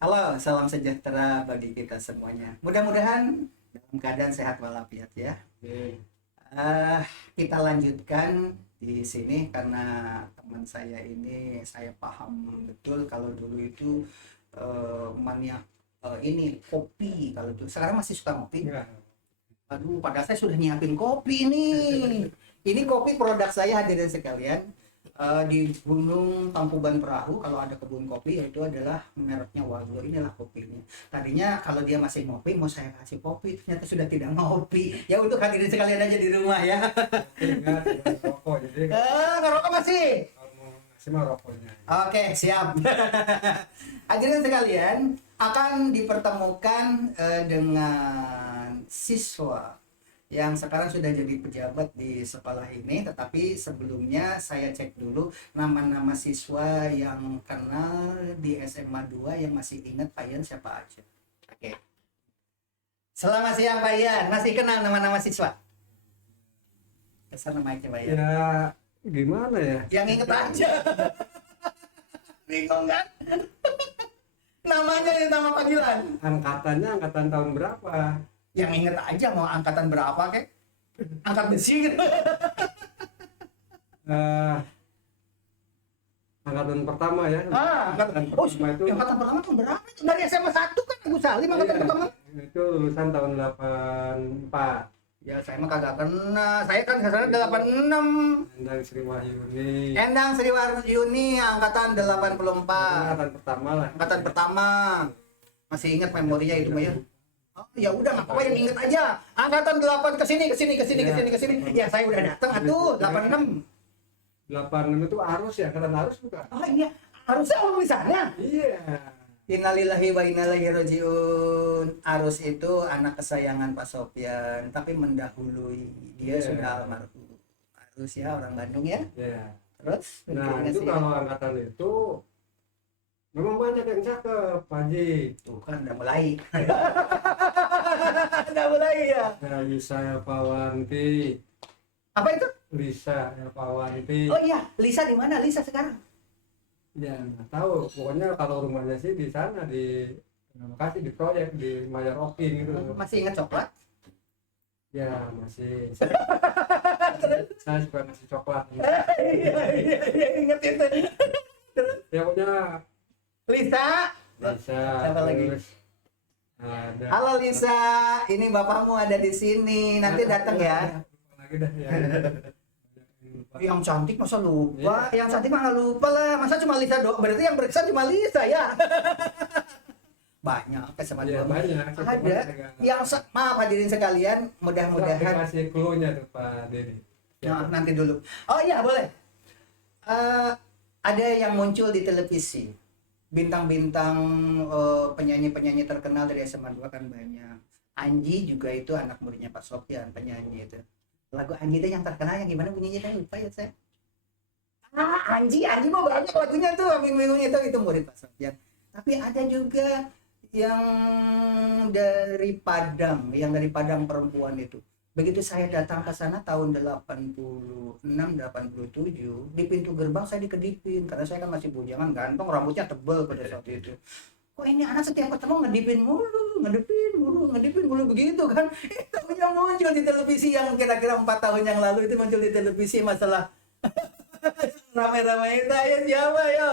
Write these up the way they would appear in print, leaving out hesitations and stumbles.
Halo, salam sejahtera bagi kita semuanya. Mudah-mudahan dalam keadaan sehat walafiat ya. Oke. Eh, kita lanjutkan di sini karena teman saya ini saya paham betul kalau dulu itu mania ini kopi kalau dulu. Sekarang masih suka ngopi. Ya. Aduh, padahal saya sudah nyiapin kopi nih. Ini kopi produk saya hadirin sekalian. Di Gunung Tangkuban Perahu kalau ada kebun kopi itu adalah mereknya Wago. Inilah kopinya. Tadinya kalau dia masih ngopi mau saya kasih kopi, ternyata sudah tidak ngopi. Ya untuk hadirin sekalian aja di rumah ya. Ingat jangan rokok, jadi Ngerokok masih? kalau mau ngasih mah rokoknya. Oke, siap. Hadirin sekalian, akan dipertemukan dengan siswa yang sekarang sudah jadi pejabat di sekolah ini, tetapi sebelumnya saya cek dulu nama-nama siswa yang kenal di SMA 2 yang masih ingat Pak Ian siapa aja. Oke. Selamat siang Pak Ian, masih kenal nama-nama siswa? Kesan nama aja Pak Ian. Ya gimana ya? Yang inget aja. Bingung kan? Namanya ya nama panggilan. Angkatannya angkatan tahun berapa? Yang inget aja mau angkatan berapa kek? Angkat besi gitu. Eh, Angkatan pertama ya. Angkatan Pertama itu. angkatan pertama tahun berapa? Dari SMA 1 kan Agus Salim angkatan Iya, pertama. itu lulusan tahun 84. Ya saya mah kagak kena. Saya kan sasaran 86. Endang Sri Wahyuni. Endang Sri Wahyuni angkatan 84. Angkatan pertama lah. Angkatan pertama. Masih ingat memorinya itu Mbak ya? Oh, ya udah nggak apa-apa yang inget aja. Angkatan 8 ke sini. Ya saya udah datang atuh 86. 86 itu arus ya, angkatan arus bukan? Oh iya, harusnya orang di sana. Iya. Innalillahi wa inna ilaihi rajiun. Arus itu anak kesayangan Pak Sofyan, tapi mendahului dia Iya. sudah almarhum. Arus ya orang Bandung ya. Iya. Terus Nah, berikutnya itu sih. kalau angkatan itu memang banyak yang cakep, Pak Haji. Tuh kan udah mulai. Udah mulai ya. Ada Lisa Elpawanti. Apa itu? Lisa Elpawanti. Oh iya, Lisa di mana? Lisa sekarang. Ya, nggak tahu. Pokoknya kalau rumahnya sih di sana, di Bekasi, di proyek, di Mayor Oking gitu. Masih ingat coklat? Ya, masih. Saya suka ngasih coklat. Iya, ingat itu. Ya, pokoknya Lisa. Lisa. Siapa lagi? Terus ada. Halo Lisa, ini bapakmu ada di sini. Nanti datang ya. Lagi dah ya. Yang cantik masa lupa? Yang cantik mah nggak lupa lah. Masa cuma Lisa doang? Berarti yang berkesan cuma Lisa ya? Banyak sama Ya, dua. banyak. Ada yang maaf hadirin sekalian, mudah-mudahan Kasih clue-nya tuh Pak Dedi. nanti dulu. Oh iya boleh. Ada yang muncul di televisi. Bintang-bintang penyanyi-penyanyi terkenal dari SMA 2 kan banyak. Anji juga itu anak muridnya Pak Sofyan, penyanyi itu. Lagu Anji itu yang terkenal yang gimana bunyinya kan lupa ya saya. Anji mah banyak lagunya tuh, minggu-minggunya itu murid Pak Sofyan. Tapi ada juga yang dari Padang perempuan itu. Begitu saya datang ke sana tahun 86, 87, di pintu gerbang saya dikedipin karena saya kan masih bujangan, ganteng, rambutnya tebal pada saat itu. Kok ini anak setiap ketemu ngedipin mulu begitu kan. Itu yang muncul di televisi yang kira-kira 4 tahun yang lalu itu muncul di televisi masalah ramai-ramai itu ya siapa ya?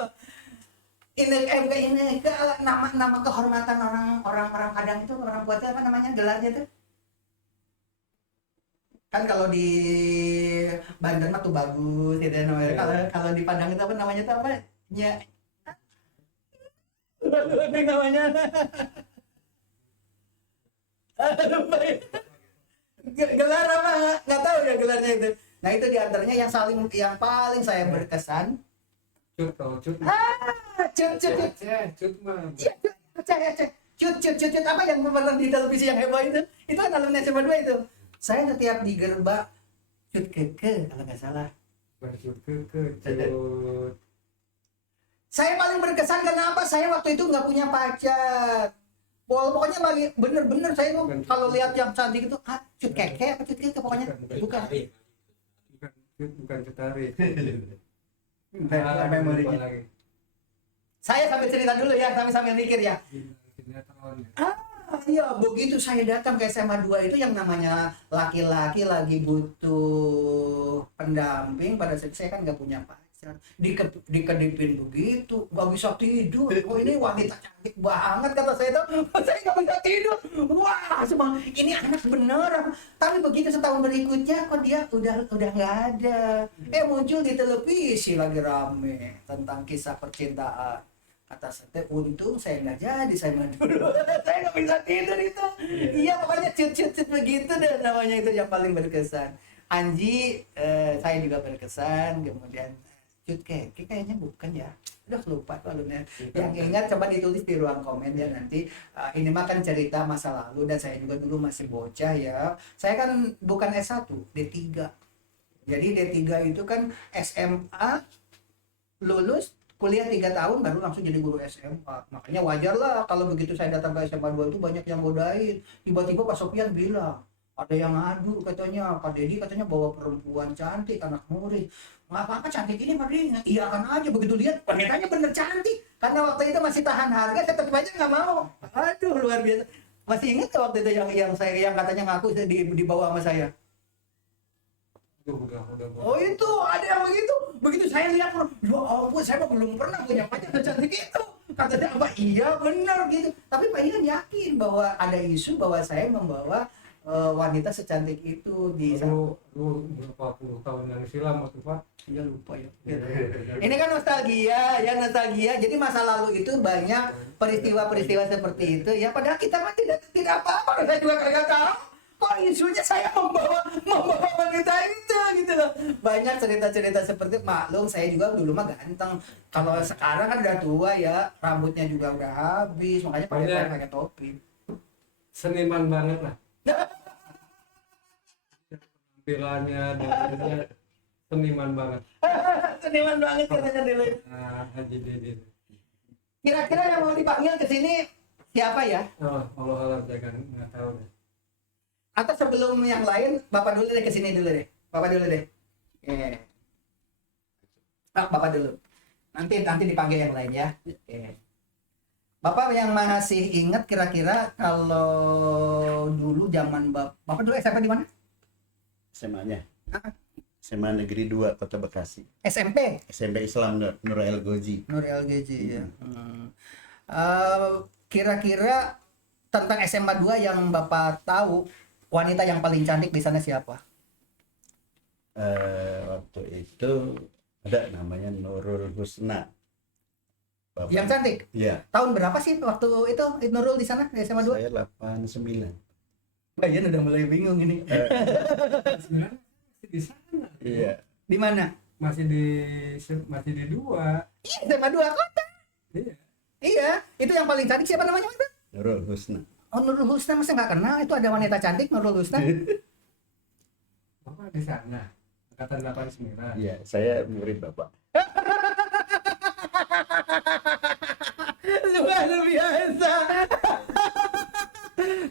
Ini ke nama kehormatan orang Padang itu orang buatnya apa namanya gelarnya tuh? Kan kalau di Banten mah tuh bagus gitu ya namanya. Kalau di Padang itu apa namanya tuh apa? Ya. Ini namanya. Lupa ya. Gelar apa nggak tahu ya gelarnya itu. Nah itu diantaranya yang paling saya berkesan. Cut cut. Cut Mah. iya, cut apa yang pernah di televisi yang heboh itu kan alumni SMA 2 itu. Saya setiap di gerbang cut keke kalau nggak salah. Cut. Saya paling berkesan karena apa? Saya waktu itu nggak punya pacar. Pokoknya lagi bener-bener saya tuh kalau lihat yang cantik itu cut keke apa cut keke pokoknya bukan. Bukan Cutari. Memori. Saya sambil cerita dulu ya, sambil mikir ya. Sinetron ya. Iya, begitu saya datang ke SMA 2 itu yang namanya laki-laki lagi butuh pendamping. Pada saat saya kan nggak punya pacar, dikedipin begitu, nggak bisa tidur. Oh ini wanita cantik banget kata saya tuh, saya nggak bisa tidur. Wah, semua ini anak beneran. Tapi begitu setahun berikutnya, kok dia udah nggak ada. Muncul di televisi lagi rame tentang kisah percintaan. Kata saya, untung saya nggak jadi, saya mah dulu. Saya nggak bisa tidur itu. Iya, pokoknya cut begitu deh namanya, itu yang paling berkesan. Anji, saya juga berkesan. Kemudian cut kayaknya bukan ya. Udah lupa alumni. Yang ingat coba ditulis di ruang komen ya nanti. Ini mah kan cerita masa lalu dan saya juga dulu masih bocah ya. Saya kan bukan S1, D3. Jadi D3 itu kan SMA lulus kuliah 3 tahun baru langsung jadi guru SMA. Makanya wajar lah kalau begitu saya datang ke SMA 2 itu banyak yang godain. Tiba-tiba Pak Sofian bilang, ada yang ngadu katanya, Pak Dedi katanya bawa perempuan cantik anak murid. Nggak apa-apa cantik ini Pak Dedi, iya kan aja. Begitu lihat wanitanya bener cantik. Karena waktu itu masih tahan harga, tetap aja nggak mau. Aduh luar biasa. Masih ingat nggak waktu itu yang katanya ngaku dibawa sama saya? Udah. Oh itu ada yang begitu saya lihat, ya ampun saya mah belum pernah punya pacar secantik itu. Katanya apa? Iya benar gitu. Tapi Pak Ian yakin bahwa ada isu bahwa saya membawa wanita secantik itu di Dulu berapa puluh tahun yang silam waktu Pak. ya lupa ya. Ini kan nostalgia. Jadi masa lalu itu banyak peristiwa-peristiwa seperti itu ya. Padahal kita mah tidak apa-apa. Saya juga kagak tahu. Kok isunya saya membawa wanita itu gitu loh. Banyak cerita-cerita seperti, maklum saya juga dulu mah ganteng. Kalau sekarang kan udah tua ya, rambutnya juga udah habis, makanya pakai topi. Seniman banget lah. Penampilannya dan seniman banget. Seniman banget katanya dulu. Haji Dede. Kira-kira yang mau dipanggil ke sini siapa ya? Oh, Allah alam saya kan nggak tahu deh. Atau sebelum yang lain, Bapak dulu deh ke sini dulu deh. Bapak dulu deh. Bapak dulu. Nanti dipanggil yang lain ya. Bapak yang masih ingat kira-kira kalau dulu zaman Bapak dulu SMP di mana? SMA-nya. SMA Negeri 2 Kota Bekasi. SMP. SMP Islam Nur El Gozi. Nur LGJ ya. Kira-kira tentang SMA 2 yang Bapak tahu, wanita yang paling cantik di sana siapa? Waktu itu ada namanya Nurul Husna. Bapak, Yang cantik? Iya. Tahun berapa sih waktu itu Nurul di sana di SMA 2? Saya 89. Bayan udah mulai bingung ini. Sebenarnya masih di sana. Iya. Di mana? Masih di 2. Iya, SMA 2 kota. Iya. Iya, itu yang paling cantik siapa namanya? Mas? Nurul Husna. Oh, Nurul Husna, masa nggak kenal? Itu ada wanita cantik Nurul Husna. Bapak di sana. Angkatan 89. Iya, saya murid Bapak. Luar biasa.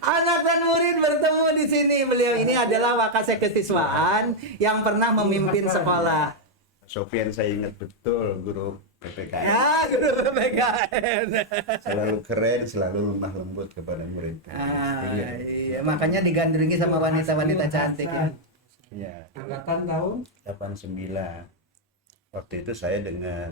Anak dan murid bertemu di sini. Beliau ini adalah wakasek kesiswaan yang pernah memimpin sekolah. Sofian saya ingat betul, guru PPKN. Ya, guru PPKN. Selalu keren, selalu lemah lembut kepada murid. Iya, makanya digandrungi sama wanita-wanita cantik ya. Iya. Angkatan tahun 89. Waktu itu saya dengan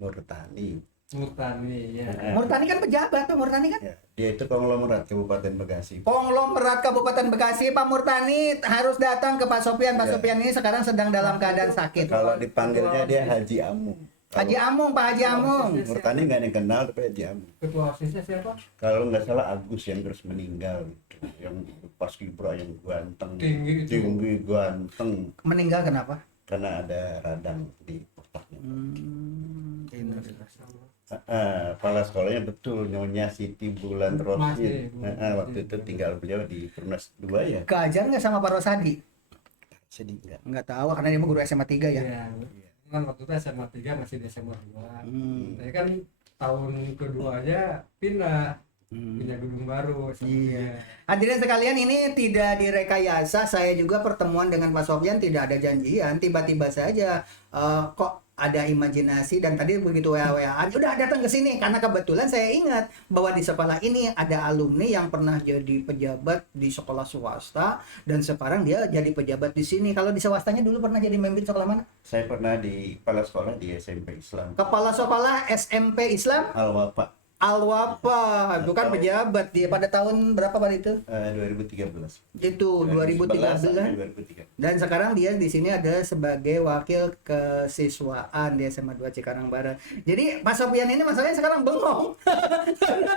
Murtani. Murtani ya. Murtani kan pejabat tuh, Murtani kan. Ya, dia itu konglomerat Kabupaten Bekasi. Konglomerat Kabupaten Bekasi. Pak Murtani harus datang ke Pak Sofian. Pak Ya. Sofian ini sekarang sedang dalam keadaan sakit. Kalau dipanggilnya dia Haji Amung. Haji Amung, Pak Haji Amung. Murtani nggak ada yang kenal tapi Haji Amung. Ketua OSISnya siapa? Kalau nggak salah Agus yang terus meninggal, gitu. Yang pas Kibra yang ganteng, Tinggi itu. tinggi ganteng, Meninggal kenapa? karena ada radang di otaknya. Kepala sekolahnya betul Nyonya Siti Bulan Rosin. Masih. Waktu itu tinggal beliau di Pernas 2 ya. Keajar nggak sama Pak Rosadi? Sedih nggak? Nggak tahu karena dia mah guru SMA 3 ya. Iya. Kan waktu itu SMA 3 masih di SMA 2. Hmm. Saya kan tahun kedua aja pindah punya gedung baru. Iya. Hadirin sekalian, ini tidak direkayasa. Saya juga pertemuan dengan Pak Sofyan tidak ada janjian, tiba-tiba saja kok ada imajinasi, dan tadi begitu WA-WAan udah datang ke sini karena kebetulan saya ingat bahwa di sekolah ini ada alumni yang pernah jadi pejabat di sekolah swasta dan sekarang dia jadi pejabat di sini. Kalau di swastanya dulu pernah jadi memimpin sekolah mana? Saya pernah di kepala sekolah di SMP Islam Kepala sekolah SMP Islam Al-Wafa Al-Wafa, bukan pejabat dia pada tahun berapa pada itu? 2013. Itu 2011 sampai 2013. 2013. Dan sekarang dia di sini ada sebagai wakil kesiswaan di SMA 2 Cikarang Barat. Jadi Pak Sofian ini masalahnya sekarang bengong.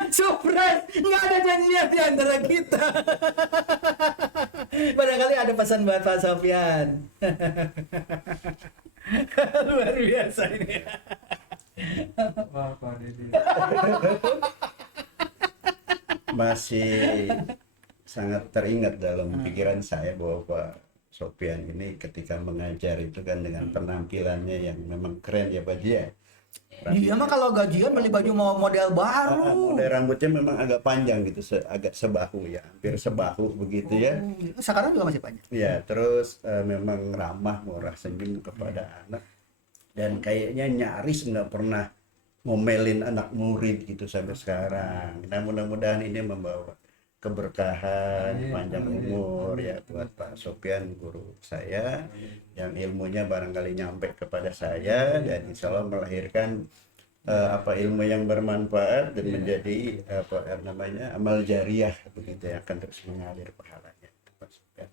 Surprise, nggak ada janjian di antara kita. Barangkali ada pesan buat Pak Sofian. Luar biasa ini. Wah, Pak Deddy. Masih sangat teringat dalam pikiran saya bahwa Pak Sofian ini ketika mengajar itu kan dengan penampilannya yang memang keren ya Pak ya. Iya mah kalau gajian beli baju model baru. Model rambutnya memang agak panjang gitu, agak sebahu ya, hampir sebahu begitu ya. Sekarang juga masih panjang. Ya, terus memang ramah, murah senyum kepada anak. Dan kayaknya nyaris nggak pernah ngomelin anak murid gitu sampai sekarang. Nah, mudah-mudahan ini membawa keberkahan, panjang umur ya buat Pak Sofian, guru saya, yang ilmunya barangkali nyampe kepada saya dan insya Allah melahirkan ilmu yang bermanfaat dan menjadi amal jariah begitu yang akan terus mengalir pahalanya. Pak Sofian.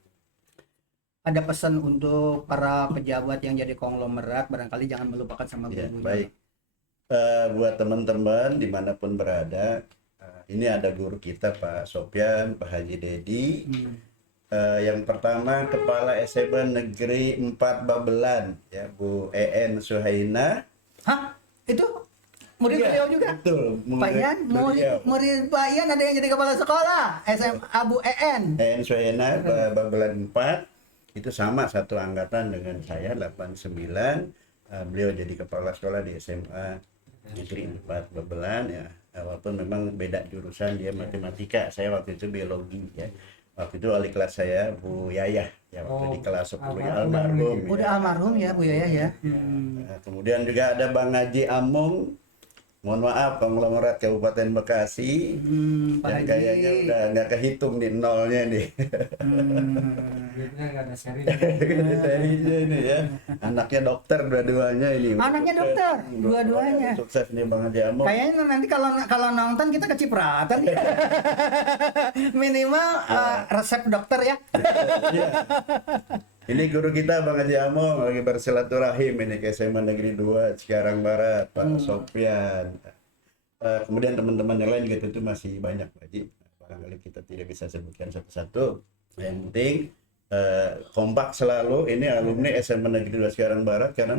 Ada pesan untuk para pejabat yang jadi konglomerat, barangkali jangan melupakan sama Ya, gurunya. baik. Buat teman-teman dimanapun berada, ini ada guru kita Pak Sofian, Pak Haji Dedi. Yang pertama Kepala SMA Negeri 4 Babelan, ya Bu EN Suhaina. Hah? Itu murid beliau juga? Betul. Pak Ian, murid Pak Ian ada yang jadi kepala sekolah SMA Abu EN. EN Suhaina Babelan 4. Itu sama satu angkatan dengan saya 89. Beliau jadi kepala sekolah di SMA Negeri 4 Babelan ya. Walaupun memang beda jurusan, dia matematika, saya waktu itu biologi ya. Waktu itu wali kelas saya Bu Yayah ya, waktu di kelas 10 ya, almarhum. Udah almarhum ya Bu Yaya ya. Kemudian juga ada Bang Haji Amung, mohon maaf konglomerat Kabupaten Bekasi, Pak yang Haji. kayaknya udah nggak kehitung nih nolnya nih. Duitnya nggak ada seri. Serinya ini ya, anaknya dokter dua-duanya ini. Anaknya dokter, dua-duanya. Sukses nih Bang Haji Amung. Kayaknya nanti kalau nonton kita kecipratan. Minimal resep dokter ya. Iya. Ini guru kita Bang Haji Amung lagi bersilaturahim ini ke SMA Negeri 2 Cikarang Barat, Pak Sofian. Kemudian teman-teman yang lain juga tentu masih banyak Pak Haji. Barangkali kita tidak bisa sebutkan satu-satu. Yang penting kompak selalu. Ini alumni SMA Negeri 2 Cikarang Barat karena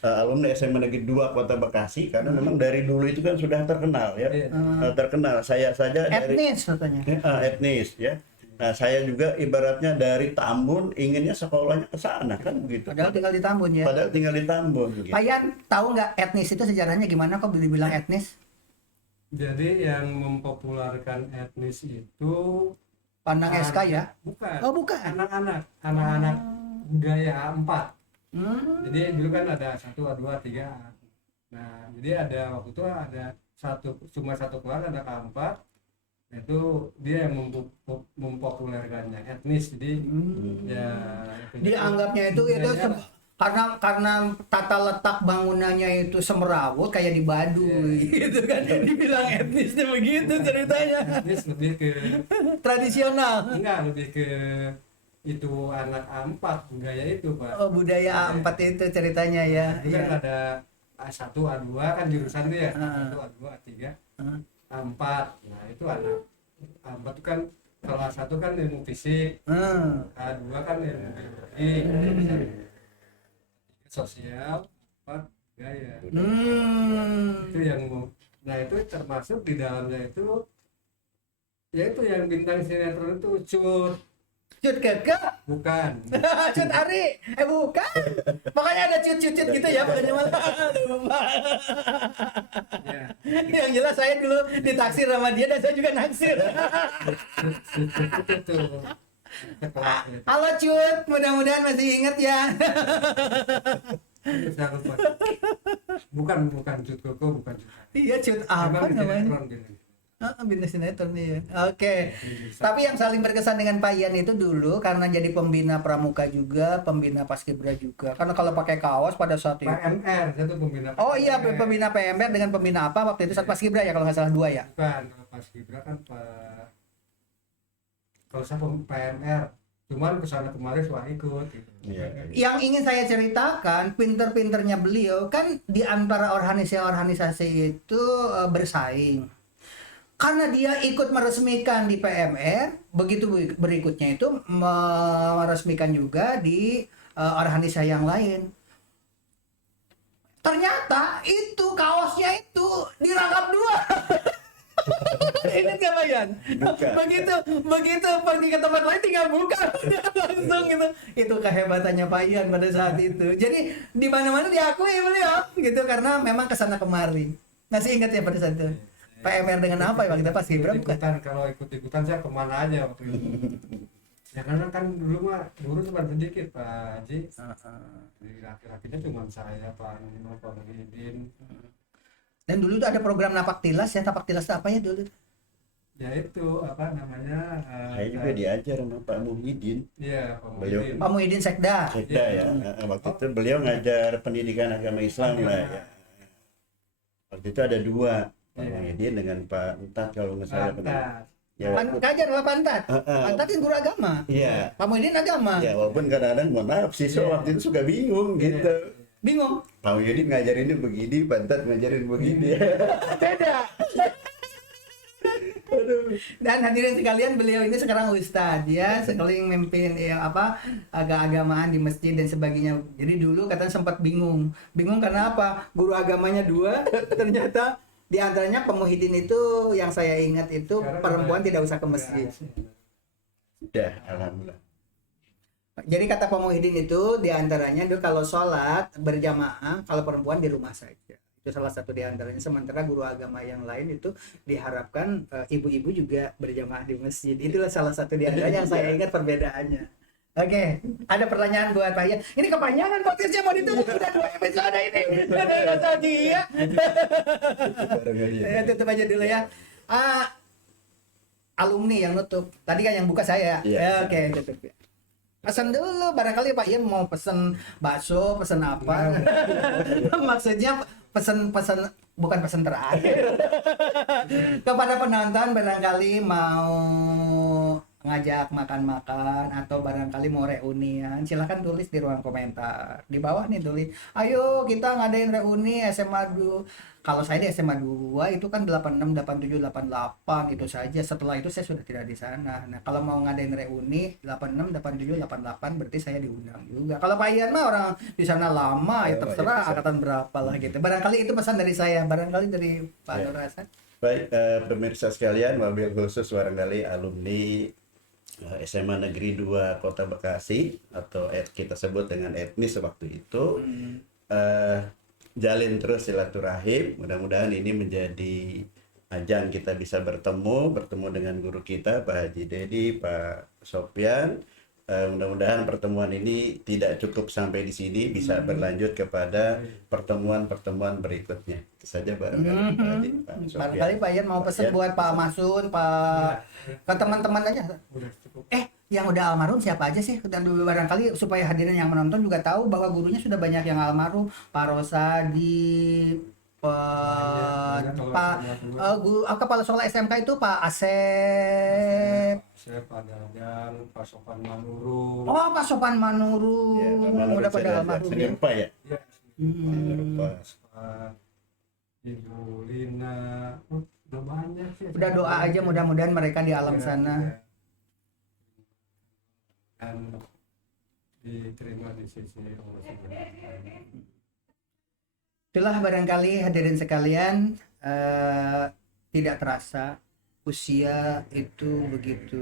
alumni SMA Negeri 2 Kota Bekasi karena memang dari dulu itu kan sudah terkenal ya. Terkenal. Saya saja dari Etnis katanya. etnis ya. Nah, saya juga ibaratnya dari Tambun inginnya sekolahnya ke sana kan begitu. Padahal tinggal di Tambun ya. Padahal tinggal di Tambun gitu. Pak Ian, tahu nggak etnis itu sejarahnya gimana kok dibilang etnis? Jadi yang mempopulerkan etnis itu Pandang SK ya? bukan. Oh bukan. Anak-anak budaya 4. Hmm. Jadi dulu kan ada 1, 2, 3. Nah, jadi ada waktu itu ada cuma satu kelas ada keempat. Itu dia yang mempopulerkannya etnis. Jadi ya Dianggapnya itu karena tata letak bangunannya itu semerawut kayak di Baduy gitu kan. Dibilang etnisnya begitu ceritanya. etnis lebih ke Tradisional. lebih ke itu anak A4 budaya itu Pak. Oh, budaya A4 itu ceritanya ya. Itu kan Iya. ada A1, A2 kan jurusan itu ya. A1, A2, A3, A4. Nah, itu anak A4 itu kan kalau A1 kan ilmu fisik, A2 kan ilmu biologi, sosial, A4 gaya. Itu yang nah itu termasuk di dalamnya itu yaitu yang bintang sinetron itu Cut Keke, bukan. Cut Ari, bukan. Makanya ada cut gitu ya, makanya malah. Ya. Yang jelas saya dulu ditaksir sama dia dan saya juga naksir. Itu sekelas itu. Halo Cut, mudah-mudahan masih ingat ya. Saya lupa. Bukan cut koko, bukan cut. Iya, cut apa Memang di namanya? sinetron gitu. Bina sinetron nih. Oke. Tapi yang saling berkesan dengan Pak Ian itu dulu karena jadi pembina pramuka juga, pembina paskibra juga. Karena kalau pakai kaos pada saat itu. PMR, saya tuh pembina. Oh iya, PMR. pembina PMR dengan pembina apa waktu itu saat paskibra ya kalau nggak salah 2 ya. Bukan, kalau pas Gibra kan kalau saya PMR, cuman kesana kemarin suka ikut gitu. Iya. Yang ingin saya ceritakan, pinter-pinternya beliau kan di antara organisasi-organisasi itu bersaing. Karena dia ikut meresmikan di PMR, begitu berikutnya itu meresmikan juga di organisasi yang lain. Ternyata itu kaosnya itu dirangkap 2. Ini nggak Bayan? Buka. Begitu pergi ke tempat lain tinggal buka langsung gitu. Itu kehebatannya Pak Ian pada saat itu. Jadi di mana-mana diakui beliau gitu karena memang kesana kemari. Masih ingat ya pada saat itu. PMR dengan apa ya kita pas Gibra bukan? Kalau ikut-ikutan saya kemana aja waktu itu. Ya karena kan dulu cuma sedikit Pak Haji. Jadi laki-lakinya cuma saya, Pak Nino, Pak Muhyiddin. Dan dulu tuh ada program napak tilas ya. Napak tilas itu apa ya dulu? Ya itu apa namanya? Saya juga diajar sama Pak Muhyiddin. Iya, Pak Beliau- Muhyiddin. Pak Muhyiddin Sekda. Sekda ya. Waktu itu beliau ngajar pendidikan agama Islam lah ya. Waktu itu ada 2, Pak Iya. Muhyiddin dengan Pak Entat kalau nggak salah. Lantas. Ya, Kajar apa Pantat? Pantat kan guru agama. Iya. Pak Muhyiddin agama. Ya walaupun kadang-kadang mohon maaf siswa Iya. waktu itu suka bingung gitu. Bingung. Pak Muhyiddin ngajarinnya begini, Pak Entat ngajarin begini. Beda. Dan hadirin sekalian, beliau ini sekarang ustadz ya, sekalian memimpin ya apa agama-agamaan di masjid dan sebagainya. Jadi dulu katanya sempat bingung karena apa? Guru agamanya 2, ternyata di antaranya Pak Muhyiddin itu yang saya ingat itu Sekarang perempuan udah- tidak usah ke masjid. Sudah, alhamdulillah. Jadi kata Pak Muhyiddin itu di antaranya dulu kalau sholat berjamaah, kalau perempuan di rumah saja. Itu salah satu di antaranya. Sementara guru agama yang lain itu diharapkan ibu-ibu juga berjamaah di masjid. Itulah salah satu di antaranya yang saya ingat perbedaannya. Oke, ada pertanyaan buat Pak Ian. Ini kepanjangan podcastnya mau ditutup udah 2 episode ini. Udah tadi ya. Bareng aja. Ya, tutup aja dulu ya. Alumni yang nutup. Tadi kan yang buka saya. Iya. Ya, oke, tutup ya. Pesan dulu, barangkali Pak Ian mau pesen bakso, pesen apa? Maksudnya pesen bukan pesen terakhir. Kepada penonton barangkali mau ngajak makan-makan atau barangkali mau reunian, silahkan tulis di ruang komentar di bawah nih, tulis ayo kita ngadain reuni SMA 2. Kalau saya di SMA 2 itu kan 86, 87, 88 itu saja. Setelah itu saya sudah tidak di sana. Nah kalau mau ngadain reuni 86, 87, 88 berarti saya diundang juga. Kalau Pak Ian mah orang di sana lama ya, terserah angkatan berapa lah gitu. Barangkali itu pesan dari saya, barangkali dari Pak Ya. Nur Hasan. Baik, pemirsa sekalian, wabil khusus barangkali alumni SMA Negeri 2 Kota Bekasi atau kita sebut dengan etnis waktu itu, jalin terus silaturahim. Mudah-mudahan ini menjadi ajang kita bisa bertemu dengan guru kita Pak Haji Dedi, Pak Sopyan. Mudah-mudahan pertemuan ini tidak cukup sampai di sini, bisa berlanjut kepada pertemuan-pertemuan berikutnya. Itu saja barangkali Pak Haji, Pak Sopyan. Barangkali Pak Ian mau pesen Ian. buat Pak Masun, Pak ke teman-teman aja. Udah cukup. Yang udah almarhum siapa aja sih? Dan dulu barangkali supaya hadirin yang menonton juga tahu bahwa gurunya sudah banyak yang almarhum. Pak Rosadi, Banyak kalau Pak kepala sekolah SMK itu Pak Asep. Saya Pak Dadang, Pak Sopan Manurung. Oh, Pak Sopan Manurung. Ya, Pak Manurung Udah pada saya almarhum. senior Ya. Pak ya. Ya, Pak. Pak Ibu Lina. Udah banyak sih. Udah doa aja mudah-mudahan mereka di alam Ya, sana. ya. Dan diterima di sisi Allah Subhanahu wa Ta'ala. Itulah barangkali hadirin sekalian, tidak terasa usia itu begitu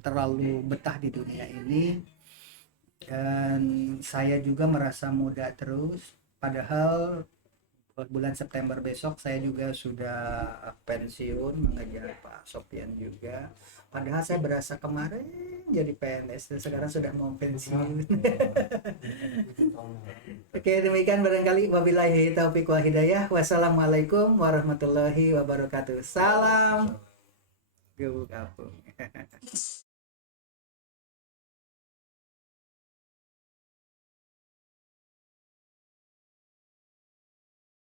terlalu betah di dunia ini, dan saya juga merasa muda terus, padahal bulan September besok saya juga sudah pensiun mengejar Pak Sopyan juga. Padahal saya berasa kemarin jadi PNS dan sekarang sudah mau pensiun. Oke, Oke, demikian barangkali wabillahi taufiq wal hidayah. Wassalamualaikum warahmatullahi wabarakatuh. Salam Gubuk Apung.